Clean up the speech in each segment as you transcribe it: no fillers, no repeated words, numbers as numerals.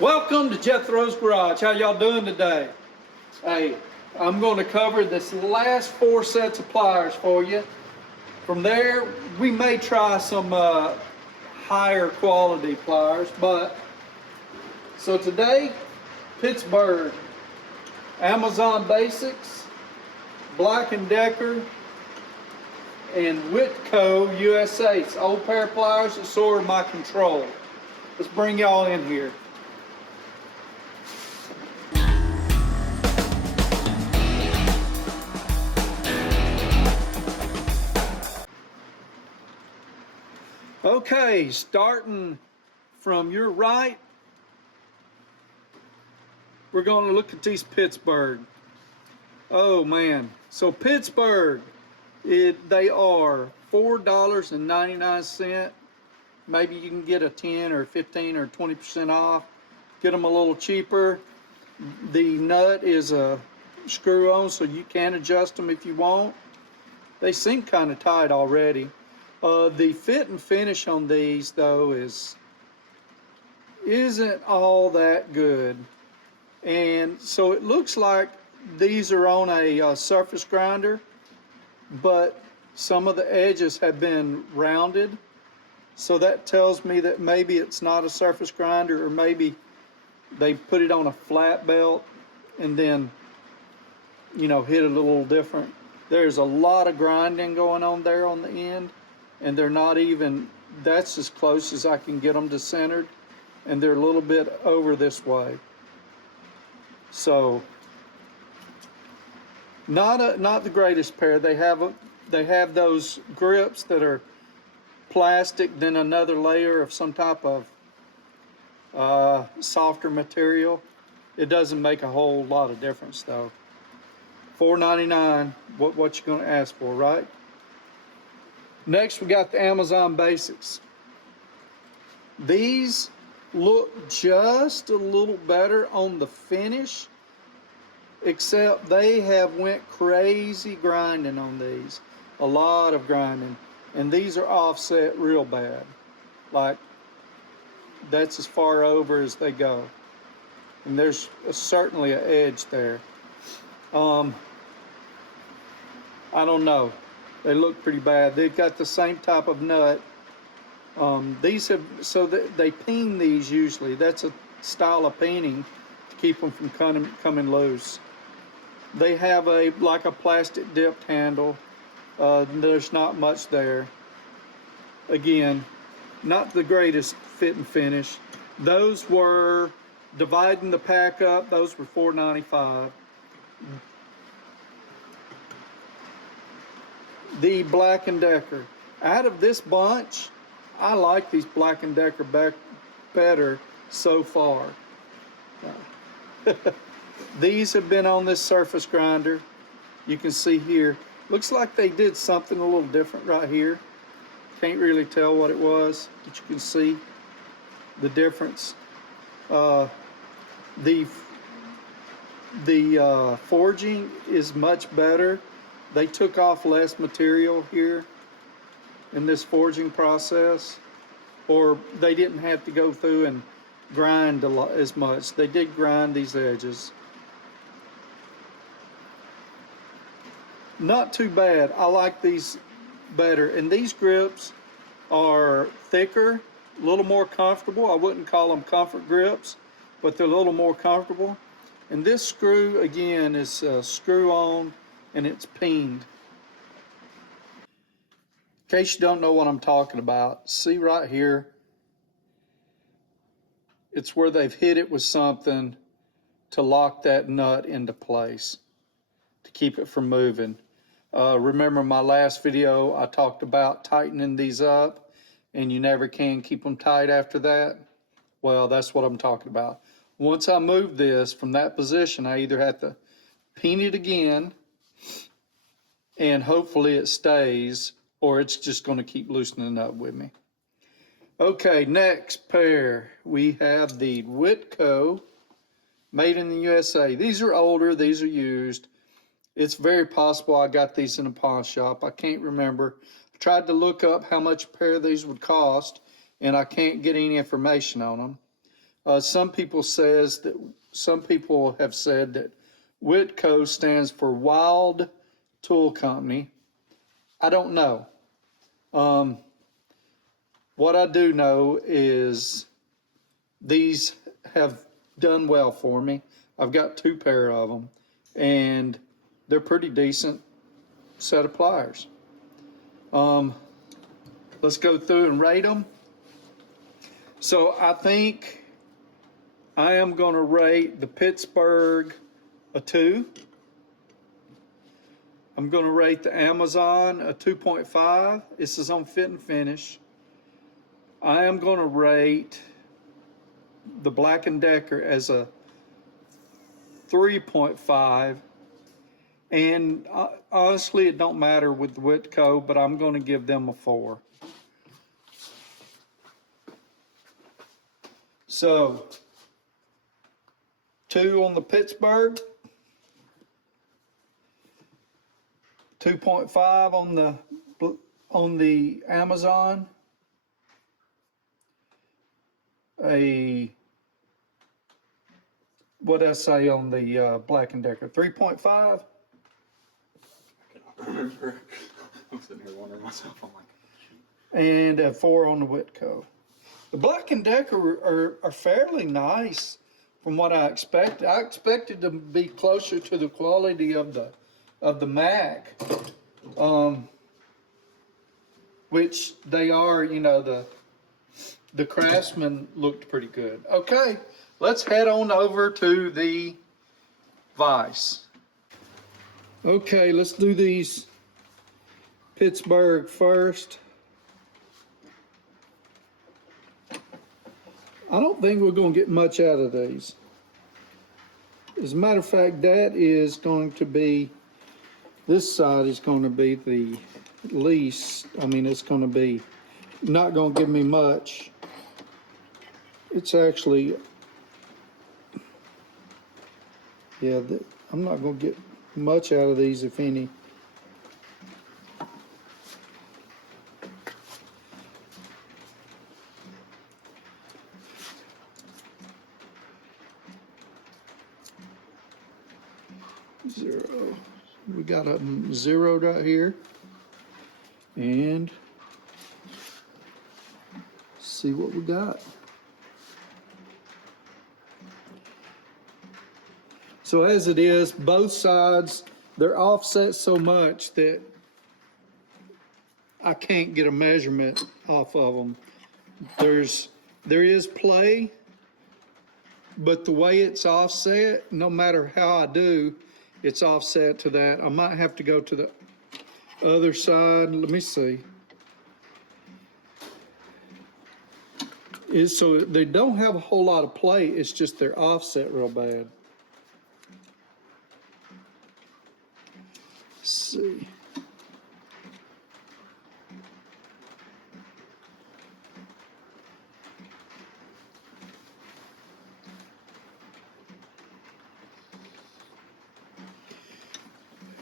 Welcome to Jethro's Garage. How y'all doing today? Hey, I'm going to cover this last 4 sets of pliers for you. From there, we may try some higher quality pliers, so today, Pittsburgh, Amazon Basics, Black & Decker, and Whitco USA. It's an old pair of pliers that's sort of my control. Let's bring y'all in here. Okay, starting from your right, we're going to look at these Pittsburgh. Oh man, so Pittsburgh, they are $4.99. Maybe you can get a 10 or 15 or 20% off. Get them a little cheaper. The nut is a screw on, so you can adjust them if you want. They seem kind of tight already. The fit and finish on these though isn't all that good, and so it looks like these are on a surface grinder, but some of the edges have been rounded, so that tells me that maybe it's not a surface grinder, or maybe they put it on a flat belt and then hit it a little different. There's a lot of grinding going on there on the end, and they're not even, that's as close as I can get them to centered, and they're a little bit over this way. So not the greatest pair. They have those grips that are plastic, then another layer of some type of softer material. It doesn't make a whole lot of difference though. $4.99, what you gonna ask for, right? Next, we got the Amazon Basics. These look just a little better on the finish, except they have went crazy grinding on these. A lot of grinding. And these are offset real bad. Like, that's as far over as they go. And there's certainly an edge there. I don't know. They look pretty bad. They've got the same type of nut. They peen these usually. That's a style of peening to keep them from coming loose. They have like a plastic dipped handle. There's not much there. Again, not the greatest fit and finish. Those were, dividing the pack up, those were $4.95. The Black & Decker. Out of this bunch, I like these Black & Decker better so far. These have been on this surface grinder. You can see here. Looks like they did something a little different right here. Can't really tell what it was, but you can see the difference. The forging is much better. They took off less material here in this forging process, or they didn't have to go through and grind a lot as much. They did grind these edges. Not too bad. I like these better, and these grips are thicker, a little more comfortable. I wouldn't call them comfort grips, but they're a little more comfortable. And this screw again is screw on, and it's peened. In case you don't know what I'm talking about, see right here, it's where they've hit it with something to lock that nut into place, to keep it from moving. Remember my last video, I talked about tightening these up, and you never can keep them tight after that. Well, that's what I'm talking about. Once I move this from that position, I either have to peen it again, and hopefully it stays, or it's just going to keep loosening up with me. Okay, next pair, we have the Whitco, made in the USA. These are older, these are used. It's very possible I got these in a pawn shop. I can't remember. I tried to look up how much a pair of these would cost, and I can't get any information on them. Some people have said that Whitco stands for Wild Tool Company. I don't know. What I do know is these have done well for me. I've got 2 pair of them, and they're pretty decent set of pliers. Let's go through and rate them. So I think I am going to rate the Pittsburgh a 2. I'm going to rate the Amazon a 2.5. This is on fit and finish. I am going to rate the Black & Decker as a 3.5. And honestly, it don't matter with Whitco, but I'm going to give them a 4. So, 2 on the Pittsburgh, 2.5 on the Amazon, what did I say on the Black & Decker? 3.5? I cannot remember. I'm sitting here wondering myself. I'm like, shoot. And a 4 on the Whitco. The Black & Decker are fairly nice from what I expected. I expected them to be closer to the quality of the Mac, which they are. You know, the Craftsman looked pretty good. Okay, let's head on over to the Vice. Okay, let's do these Pittsburgh first. I don't think we're going to get much out of these. As a matter of fact, that is going to be, this side is going to be the least. I mean, it's going to be not going to give me much. It's actually, yeah, I'm not going to get much out of these, if any. Zero. We got a zeroed out here, and see what we got. So as it is, both sides, they're offset so much that I can't get a measurement off of them. There is play, but the way it's offset, no matter how I do, it's offset to that. I might have to go to the other side. Let me see. So they don't have a whole lot of play. It's just they're offset real bad. Let's see.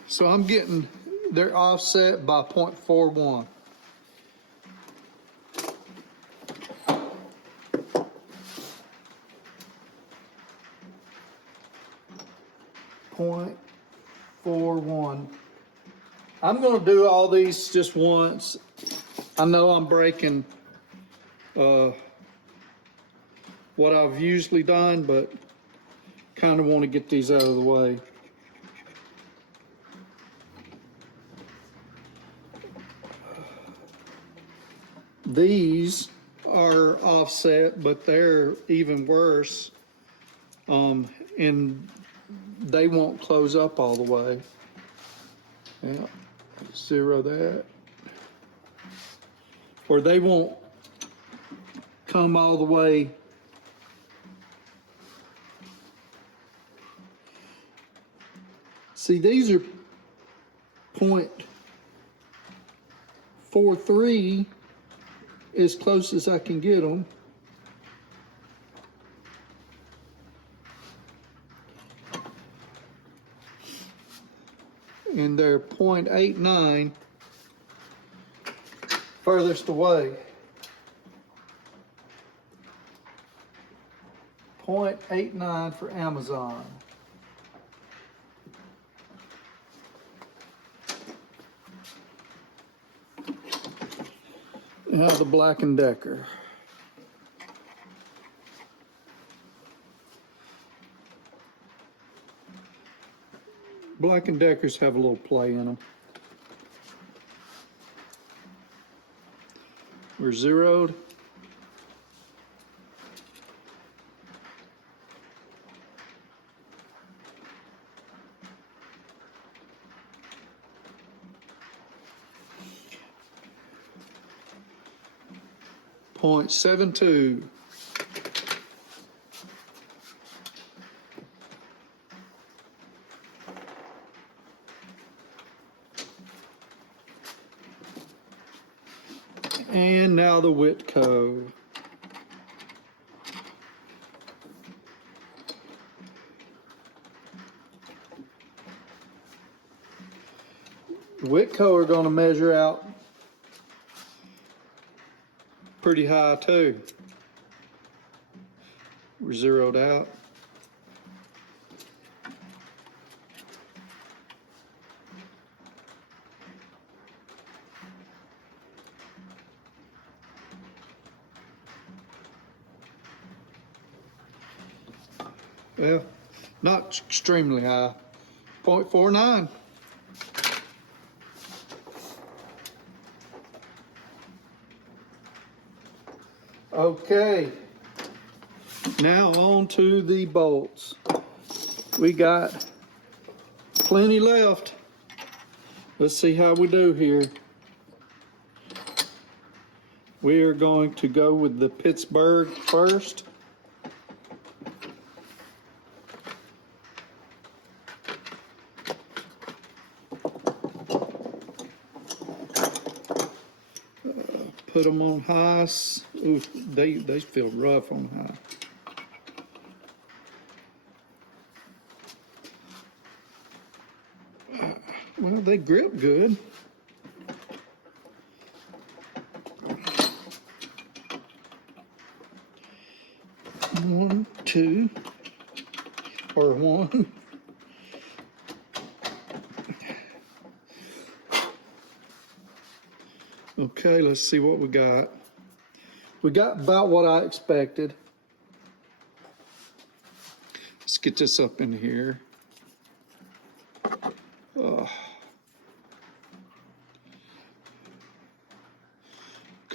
So I'm getting, they're offset by 0.41. I'm going to do all these just once. I know I'm breaking what I've usually done, but kind of want to get these out of the way. These are offset, but they're even worse, and they won't close up all the way. Yeah, zero that. Or they won't come all the way. See, these are 0.43 as close as I can get them. And they're 0.89 furthest away. .89 for Amazon. Now the Black & Decker. Black & Deckers have a little play in them. We're zeroed. .72. And now the Whitco. Whitco are going to measure out pretty high too. We're zeroed out. Well, not extremely high. 0.49. Okay, now on to the bolts. We got plenty left. Let's see how we do here. We are going to go with the Pittsburgh first. Put them on high. Ooh, they feel rough on high. Well, they grip good. One, two, or one. Okay, let's see what we got. We got about what I expected. Let's get this up in here.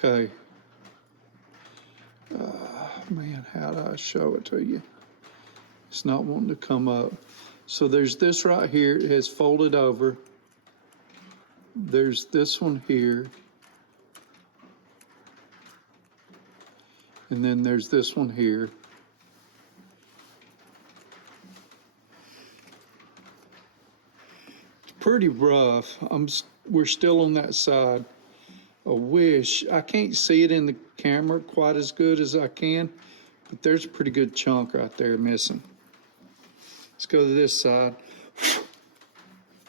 Okay. Man, how do I show it to you? It's not wanting to come up. So there's this right here. It has folded over. There's this one here. And then there's this one here. It's pretty rough. We're still on that side. I can't see it in the camera quite as good as I can, but there's a pretty good chunk right there missing. Let's go to this side.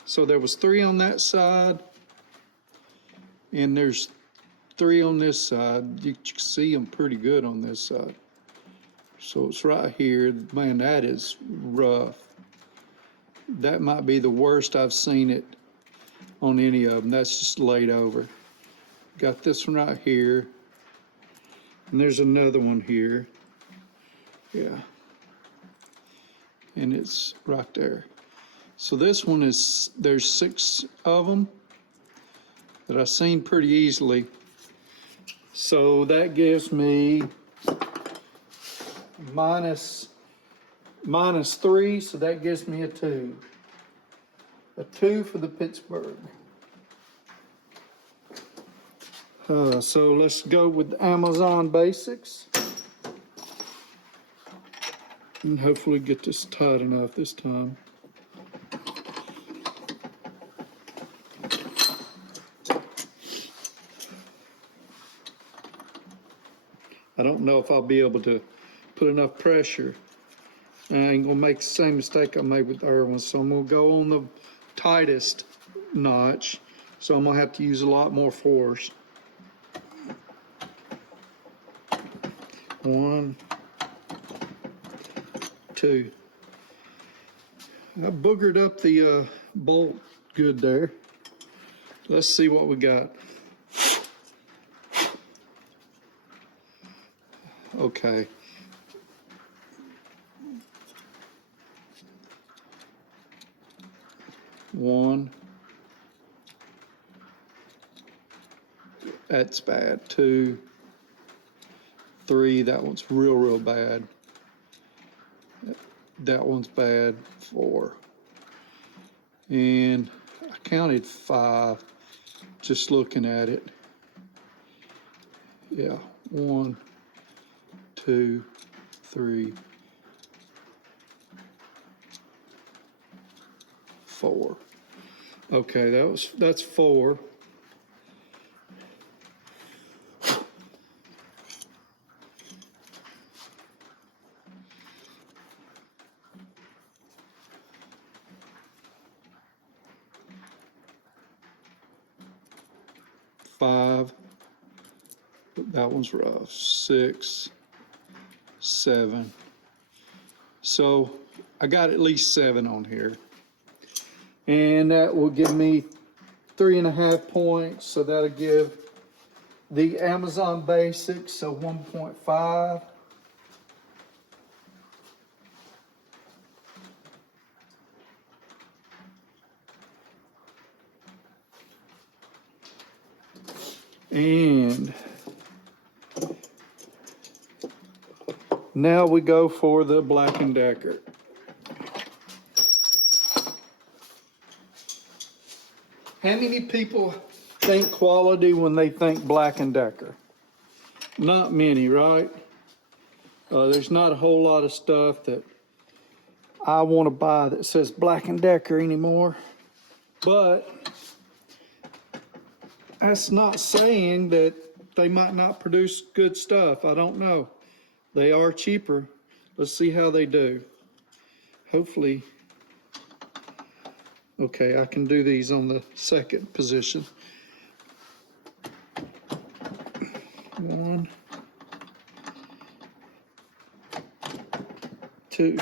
So there was 3 on that side, and there's 3 on this side. You can see them pretty good on this side. So it's right here. Man, that is rough. That might be the worst I've seen it on any of them. That's just laid over. Got this one right here. And there's another one here. Yeah. And it's right there. So this one is, there's 6 of them that I've seen pretty easily. So that gives me minus 3, so that gives me a 2. A 2 for the Pittsburgh. So let's go with Amazon Basics. And hopefully get this tight enough this time. I don't know if I'll be able to put enough pressure. I ain't gonna make the same mistake I made with the other one, so I'm gonna go on the tightest notch. So I'm gonna have to use a lot more force. 1, too. I boogered up the bolt good there. Let's see what we got. Okay. One. That's bad. Two. Three. That one's real bad. That one's bad. Four. And I counted 5 just looking at it. Yeah. 1, 2, 3, 4. Okay, that's 4. Five. That one's rough. 6, 7. So I got at least 7 on here. And that will give me 3.5 points. So that'll give the Amazon Basics, so 1.5. And now we go for the Black & Decker. How many people think quality when they think Black & Decker? Not many, right? There's not a whole lot of stuff that I want to buy that says Black & Decker anymore. But that's not saying that they might not produce good stuff. I don't know. They are cheaper. Let's see how they do. Hopefully, okay, I can do these on the second position. 1, 2.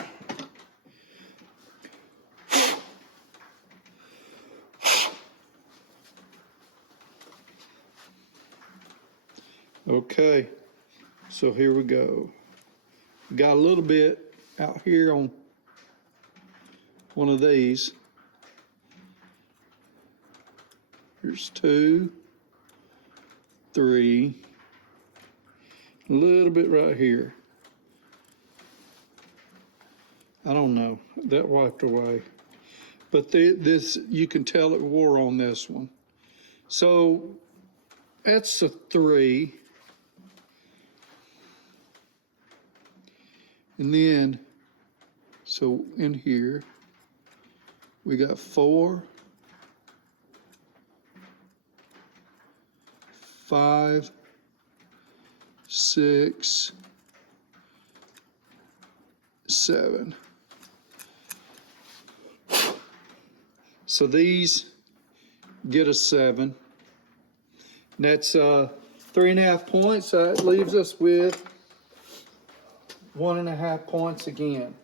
Okay, so here we go. Got a little bit out here on one of these. Here's 2, 3, a little bit right here. I don't know, that wiped away. But this, you can tell it wore on this one. So that's a 3. And then, so in here, we got 4, 5, 6, 7. So these get a 7. That's 3.5 points. That leaves us with 1.5 points again.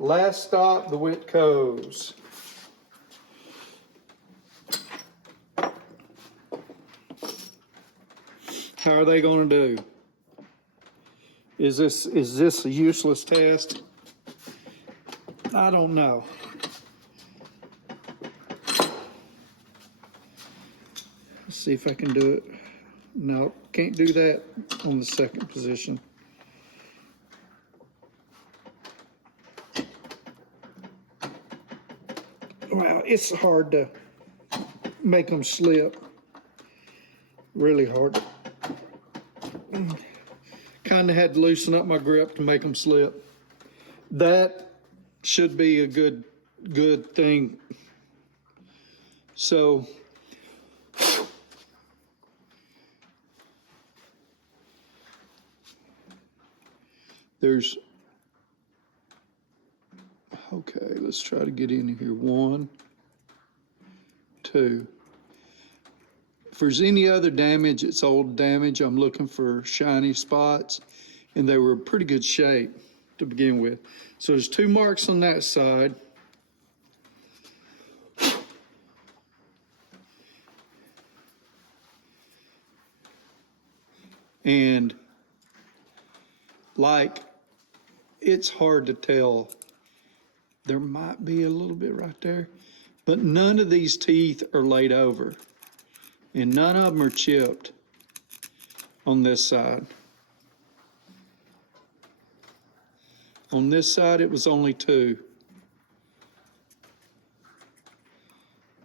Last stop, the Whitco's. How are they going to do? Is this a useless test? I don't know. Let's see if I can do it. No, can't do that on the second position. Wow, it's hard to make them slip. Really hard. Kind of had to loosen up my grip to make them slip. That should be a good thing. So there's, okay, let's try to get in here. 1, 2, If there's any other damage, it's old damage. I'm looking for shiny spots, and they were in pretty good shape to begin with. So there's 2 marks on that side. And like, it's hard to tell. There might be a little bit right there, but none of these teeth are laid over, and none of them are chipped on this side. On this side, it was only 2.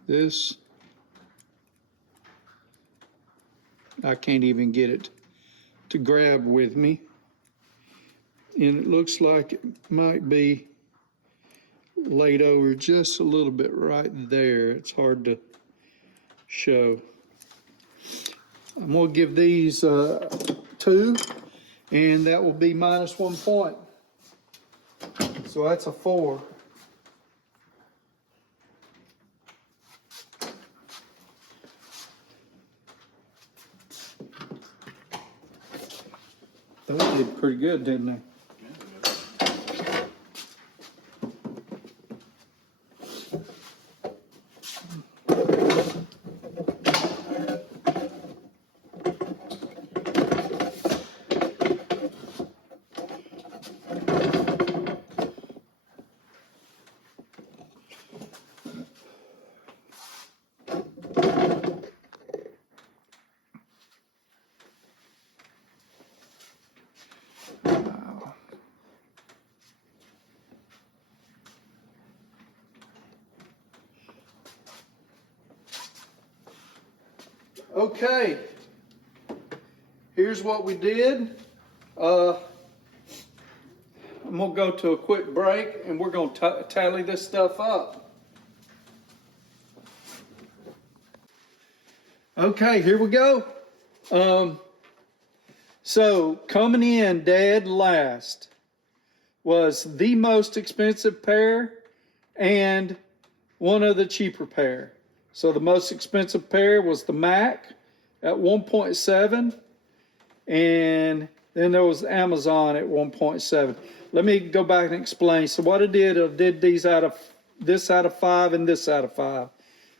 This, I can't even get it to grab with me. And it looks like it might be laid over just a little bit right there. It's hard to show. I'm gonna give these 2, and that will be minus 1 point. So that's a 4. They did pretty good, didn't they? Okay, here's what we did. I'm gonna go to a quick break, and we're gonna tally this stuff up. Okay, here we go. So coming in dead last was the most expensive pair and one of the cheaper pair. So the most expensive pair was the Mac at 1.7, and then there was Amazon at 1.7. Let me go back and explain. So what I did these out of this out of 5 and this out of 5.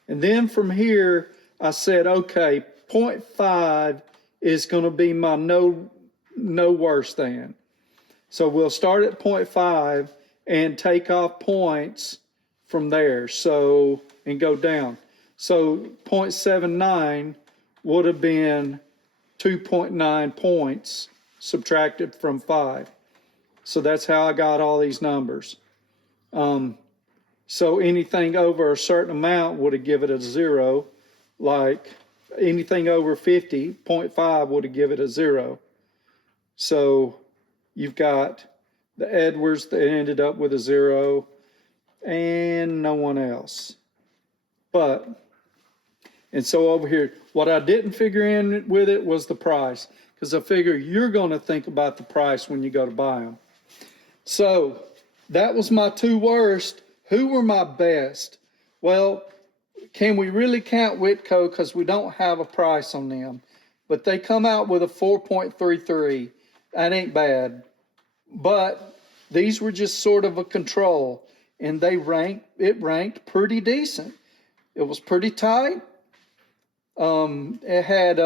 And then from here, I said, okay, 0.5 is going to be my no worse than. So we'll start at 0.5 and take off points from there. So, and go down. So 0.79 would have been 2.9 points subtracted from 5. So that's how I got all these numbers. So anything over a certain amount would have given it a 0. Like anything over 50, 0.5 would have given it a 0. So you've got the Edwards that ended up with a 0 and no one else. And so over here, what I didn't figure in with it was the price, because I figure you're going to think about the price when you go to buy them. So that was my 2 worst. Who were my best? Well, can we really count Whitco, because we don't have a price on them? But they come out with a 4.33. That ain't bad. But these were just sort of a control, and it ranked pretty decent. It was pretty tight. It had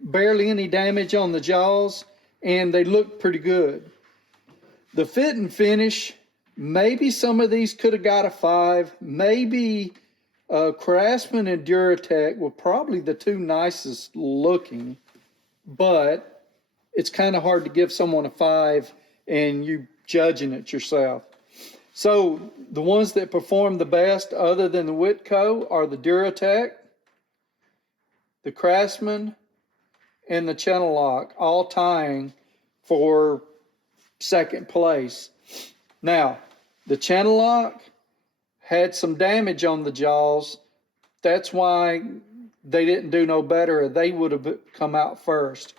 barely any damage on the jaws, and they looked pretty good. The fit and finish, maybe some of these could have got a 5. Maybe Craftsman and Duratec were probably the 2 nicest looking, but it's kind of hard to give someone a 5 and you judging it yourself. So the ones that perform the best other than the Whitco are the Duratec, the Craftsman, and the Channel Lock, all tying for 2nd place. Now, the Channel Lock had some damage on the jaws. That's why they didn't do no better. They would have come out first.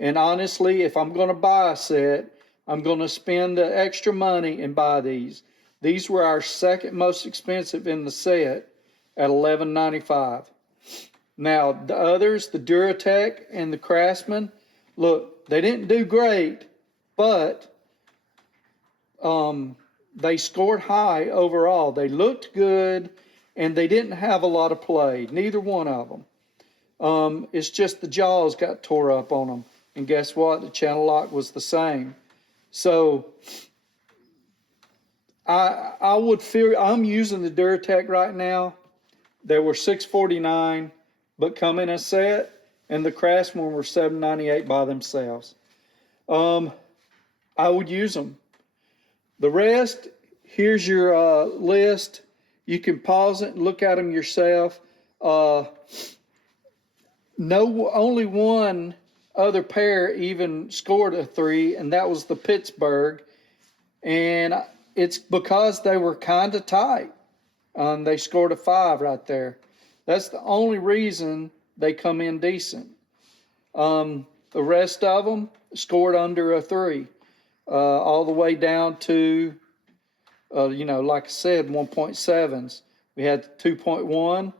And honestly, if I'm going to buy a set, I'm going to spend the extra money and buy these. These were our 2nd most expensive in the set at $11.95. Now, the others, the Duratec and the Craftsman, look, they didn't do great, but they scored high overall. They looked good, and they didn't have a lot of play, neither one of them. It's just the jaws got tore up on them. And guess what? The channel lock was the same. So I would feel, I'm using the Duratec right now. They were $649, but come in a set, and the Craftsman were $798 by themselves. I would use them. The rest, here's your list. You can pause it and look at them yourself. Only one other pair even scored a 3, and that was the Pittsburgh. And it's because they were kind of tight. They scored a 5 right there. That's the only reason they come in decent. The rest of them scored under a 3, all the way down to, like I said, 1.7s. We had 2.1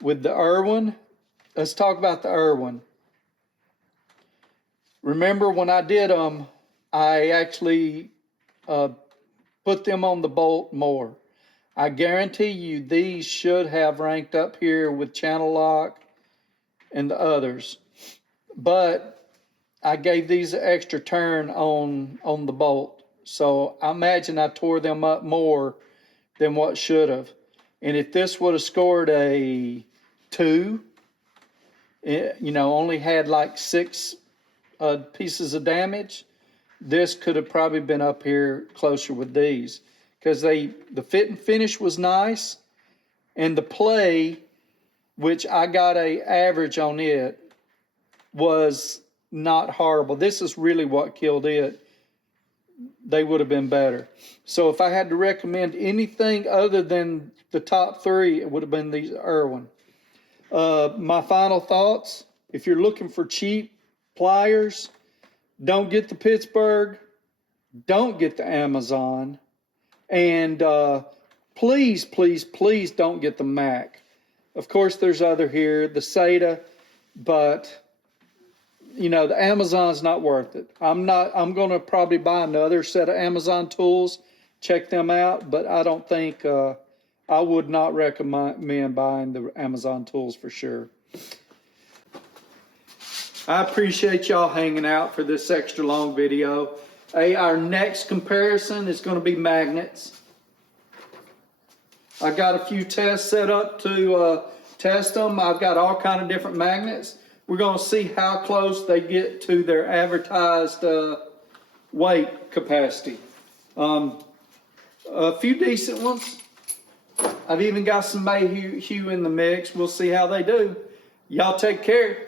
with the Irwin. Let's talk about the Irwin. Remember when I did them, I actually put them on the bolt more. I guarantee you these should have ranked up here with channel lock and the others. But I gave these an extra turn on the bolt. So I imagine I tore them up more than what should have. And if this would have scored a 2, only had like 6 pieces of damage, this could have probably been up here closer with these. Because the fit and finish was nice, and the play, which I got a average on it, was not horrible. This is really what killed it. They would have been better. So if I had to recommend anything other than the top 3, it would have been these Irwin. My final thoughts, if you're looking for cheap pliers, don't get the Pittsburgh, don't get the Amazon, and please, please, please don't get the Mac. Of course, there's other here, the SATA, but the Amazon's not worth it. I'm going to probably buy another set of Amazon tools, check them out, but I don't think, I would not recommend buying the Amazon tools for sure. I appreciate y'all hanging out for this extra long video. Hey, our next comparison is going to be magnets. I got a few tests set up to test them. I've got all kind of different magnets. We're going to see how close they get to their advertised weight capacity. A few decent ones. I've even got some Mayhew in the mix. We'll see how they do. Y'all take care.